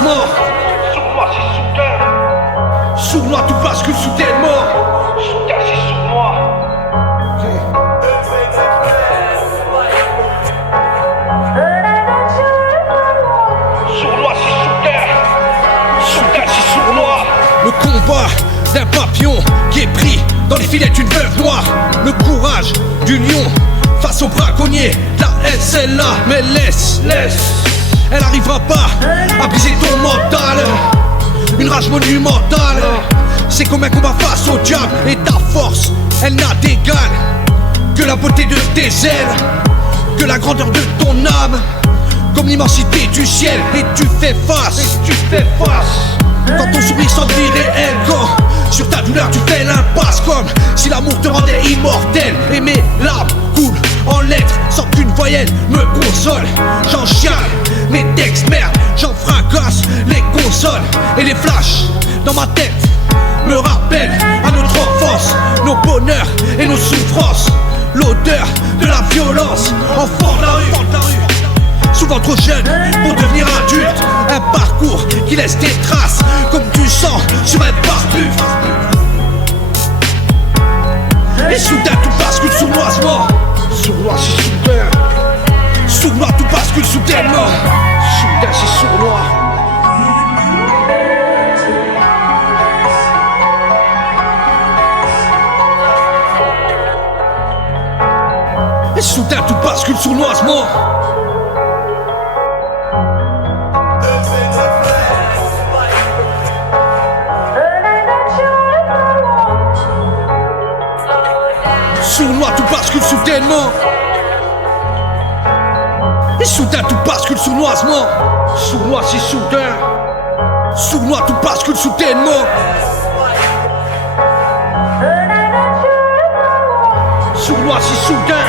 sournoisement. Sournois c'est soudain. Sournois tout bascule soudainement. Soudain c'est sournois. Sournois c'est soudain. Soudain c'est sournois. Le combat d'un papillon qui est pris dans les filets d'une veuve noire. Le courage du lion face au braconnier. La haine celle-là, mais laisse. Elle arrivera pas à briser ton mental. Une rage monumentale. C'est comme un combat face au diable. Et ta force, elle n'a d'égal que la beauté de tes ailes, que la grandeur de ton âme, comme l'immensité du ciel. Et tu fais face. Quand ton sourire semble irréel, quand sur ta douleur tu fais l'impasse, comme si l'amour te rendait immortel. Et mes larmes coulent en lettres sans qu'une voyelle me console. J'en chiale, mes textes merde, j'en fracasse les consoles. Et les flashs dans ma tête me rappellent à notre enfance, nos bonheurs et nos souffrances. L'odeur de la violence, enfant de la rue. Souvent trop jeune pour devenir adulte. Un parcours qui laisse des traces comme du sang sur un barbu. Et soudain tout bascule sournoisement. Sournois c'est soudain. Sournois tout bascule soudainement. Soudain c'est sournois. Et soudain tout bascule sournoisement. Sournois tout bascule soudainement. Et soudain tout bascule sournoisement. Sournois c'est soudain. Sournois tout bascule soudainement. Sournois c'est soudain.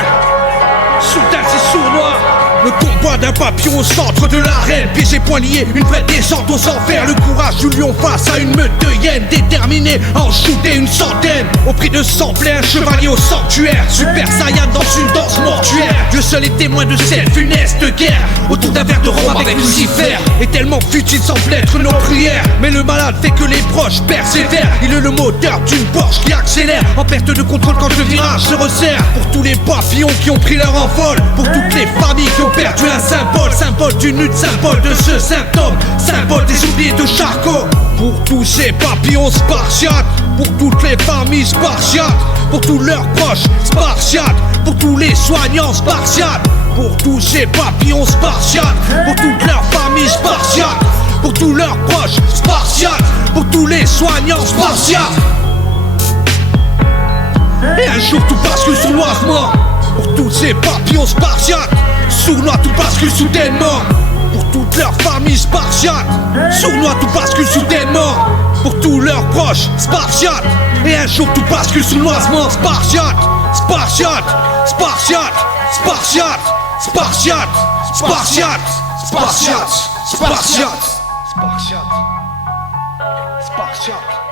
Soudain c'est sournois. Le combat d'un papillon au centre de l'arène. Pieds et poings liés, une vraie descente aux enfers. Le courage du lion face à une meute de hyènes, déterminé à en shooter une centaine. Au prix de sang plein, un chevalier au sanctuaire. Super Saiyan dans une danse mortuaire. Dieu seul est témoin de cette funeste guerre. Autour d'un verre de rhum avec Lucifer. Et tellement futile semble être nos prières. Mais le malade fait que les proches persévèrent. Il est le moteur d'une Porsche qui accélère, en perte de contrôle quand le virage se resserre. Pour tous les papillons qui ont pris leur envol, pour toutes les familles qui ont perdu un symbole. Symbole d'une lutte, symbole de ce symptôme, symbole des oubliés de Charcot. Pour tous ces papillons spartiates, pour toutes les familles spartiates, pour tous leurs proches spartiates, pour tous les soignants spartiates, pour tous ces papillons spartiates, pour toutes leurs familles spartiates, pour tous leurs proches spartiates, pour tous les soignants spartiates. Et un jour tout bascule sournoisement. Pour tous ces papillons spartiates, sournois tout bascule soudainement. Pour toute leur famille spartiate, sournois tout bascule soudainement. Pour tous leurs proches spartiates. Et un jour tout bascule sournoisement. Spartiate, spartiate, spartiate, spartiate, spartiate, spartiate, spartiate, spartiate, Spartiate. Spartiate.